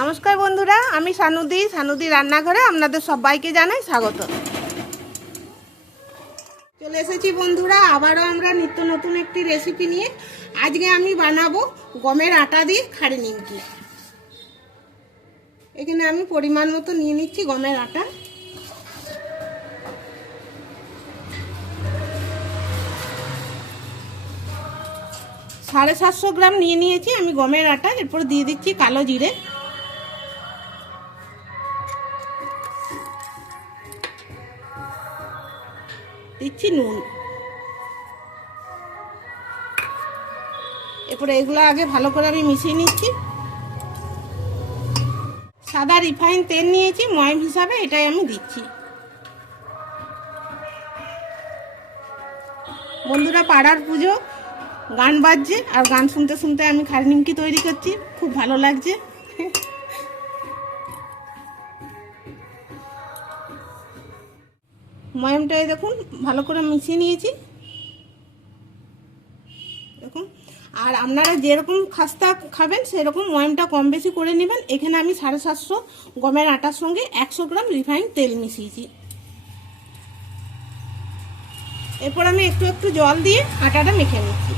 নমস্কার বন্ধুরা, আমি সানুদি রান্নাঘরে আপনাদের সবাইকে জানাই স্বাগত। চলে এসেছি বন্ধুরা, আবারও আমরা নিত্য নতুন একটি রেসিপি নিয়ে। আজকে আমি বানাবো গমের আটা দিয়ে খাড়ি নিমকি। এখানে আমি পরিমাণ মতো নিয়ে নিচ্ছি গমের আটা। সাড়ে 700 গ্রাম নিয়ে নিয়েছি আমি গমের আটা। এরপর দিয়ে দিচ্ছি কালো জিরে, দিচ্ছি নুন। এরপরে এগুলো আগে ভালো করে আমি মিশিয়ে নিচ্ছি। সাদা রিফাইন তেল নিয়েছি ময়ম হিসাবে, এটাই আমি দিচ্ছি। বন্ধুরা, পাড়ার পুজো, গান বাজছে আর গান শুনতে শুনতে আমি খাড়ি নিমকি তৈরি করছি, খুব ভালো লাগছে। ময়মটাই দেখুন ভালো করে মিশিয়ে নিয়েছি দেখুন। আর আপনারা যেরকম খাস্তা খাবেন সেরকম ময়মটা কম বেশি করে নেবেন। এখানে আমি 750 গমের আটার সঙ্গে 100 গ্রাম রিফাইন তেল মিশিয়েছি। এরপর আমি একটু একটু জল দিয়ে আটাটা মেখে নিচ্ছি।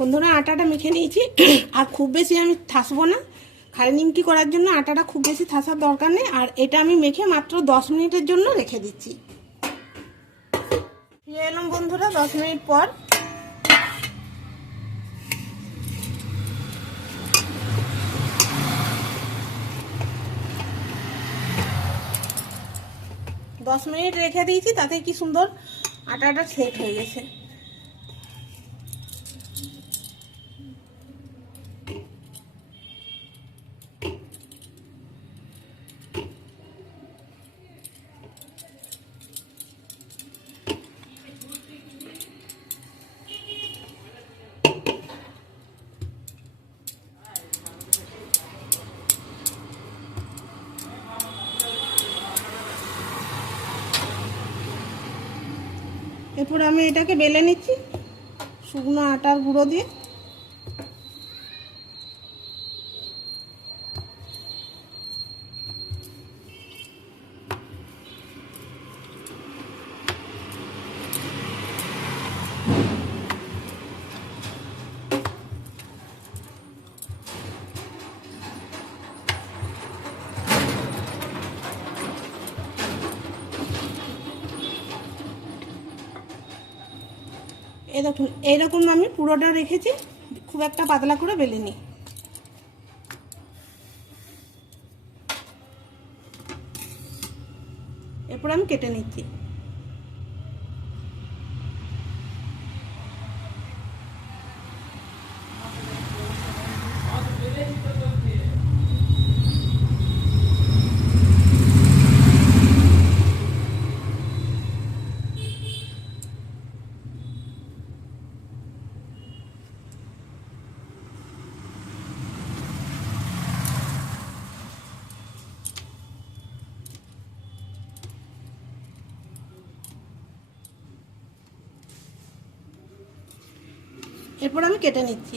বন্ধুরা, আটাটা মেখে নিয়েছি। আর খুব বেশি আমি ঠাসবো না, খাড়ি নিমকি করার জন্য আটাটা খুব বেশি ঠাসার দরকার নেই। আর এটা আমি মেখে মাত্র 10 মিনিটের জন্য রেখে দিচ্ছি। ফিরে এলাম বন্ধুরা 10 মিনিট পর। দশ মিনিট রেখে দিয়েছি, তাতে কি সুন্দর আটাটা সেট হয়ে গেছে। এরপর আমি এটাকে বেলে নিচ্ছি শুকনো আটার গুঁড়ো দিয়ে। এই দেখুন, এইরকম আমি পুরোটা রেখেছি, খুব একটা পাতলা করে বেলে নিই। এরপর আমি কেটে নিচ্ছি। এরপর আমি কেটে নিচ্ছি।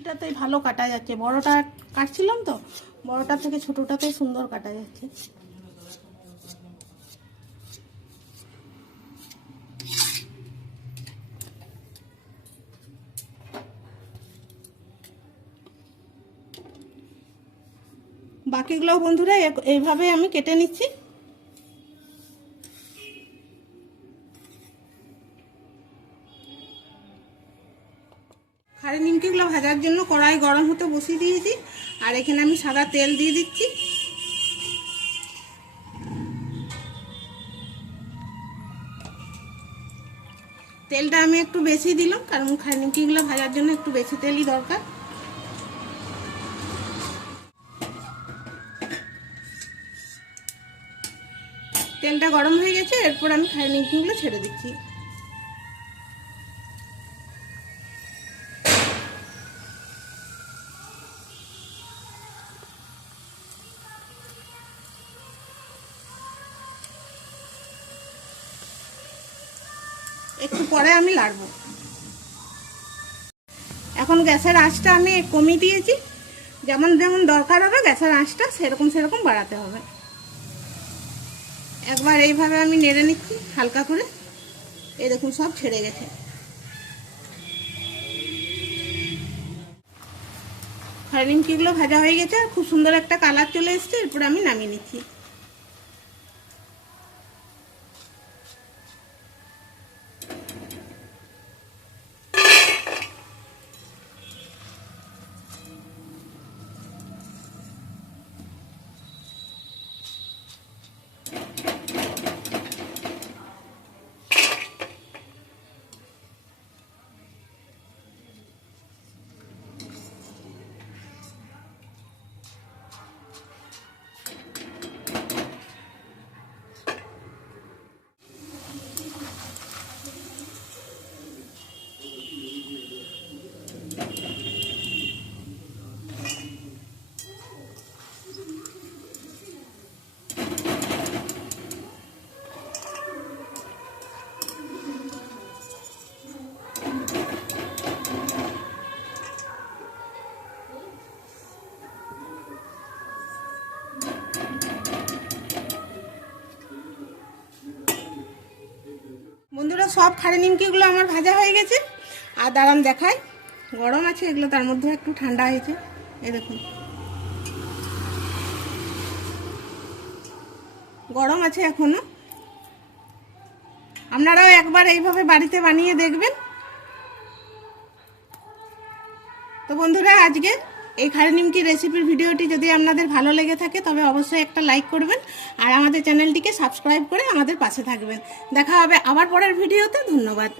এটাতেই ভালো কাটা যাচ্ছে, বড়টা কাটছিলাম তো, বড়টা থেকে ছোটটাতেই সুন্দর কাটা যাচ্ছে। বাকিগুলো বন্ধুরা এইভাবে আমি কেটে নিচ্ছি। খাড়ি নিমকিগুলো ভাজার জন্য কড়াই গরম হতে বসিয়ে দিয়েছি। আর এখানে আমি সাদা তেল দিয়ে দিচ্ছি। তেলটা আমি একটু বেশি দিলাম, কারণ খাড়ি নিমকিগুলো ভাজার জন্য একটু বেশি তেলই দরকার। তেলটা গরম হয়ে গেছে, এরপর আমি খাড়ি নিমকিগুলো ছেড়ে দিচ্ছি। একটু পরে আমি লাড়বো। এখন গ্যাসের আঁচটা আমি কমিয়ে দিয়েছি, যেমন যেমন দরকার হবে গ্যাসের আঁচটা সেরকম সেরকম বাড়াতে হবে। একবার এইভাবে আমি নেড়ে নিচ্ছি হালকা করে, এই দেখুন সব ছেড়ে গেছে। খাড়ি নিমকিগুলো ভাজা হয়ে গেছে, খুব সুন্দর একটা কালার চলে এসছে। এরপর আমি নামিয়ে নিচ্ছি। বন্ধুরা, সব খাড়ি নিমকিগুলো আমার ভাজা হয়ে গেছে। আর দাঁড়ান দেখাই, গরম আছে এগুলো, তার মধ্যে একটু ঠান্ডা হয়েছে। এই দেখুন গরম আছে এখনো। আপনারাও একবার এইভাবে বাড়িতে বানিয়ে দেখবেন। তো বন্ধুরা, আজকে এই খাড়ি নিমকি রেসিপির ভিডিওটি যদি আপনাদের ভালো লেগে থাকে তবে অবশ্যই একটা লাইক করবেন, আর আমাদের চ্যানেলটিকে সাবস্ক্রাইব করে আমাদের পাশে থাকবেন। দেখা হবে আবার পরের ভিডিওতে। ধন্যবাদ।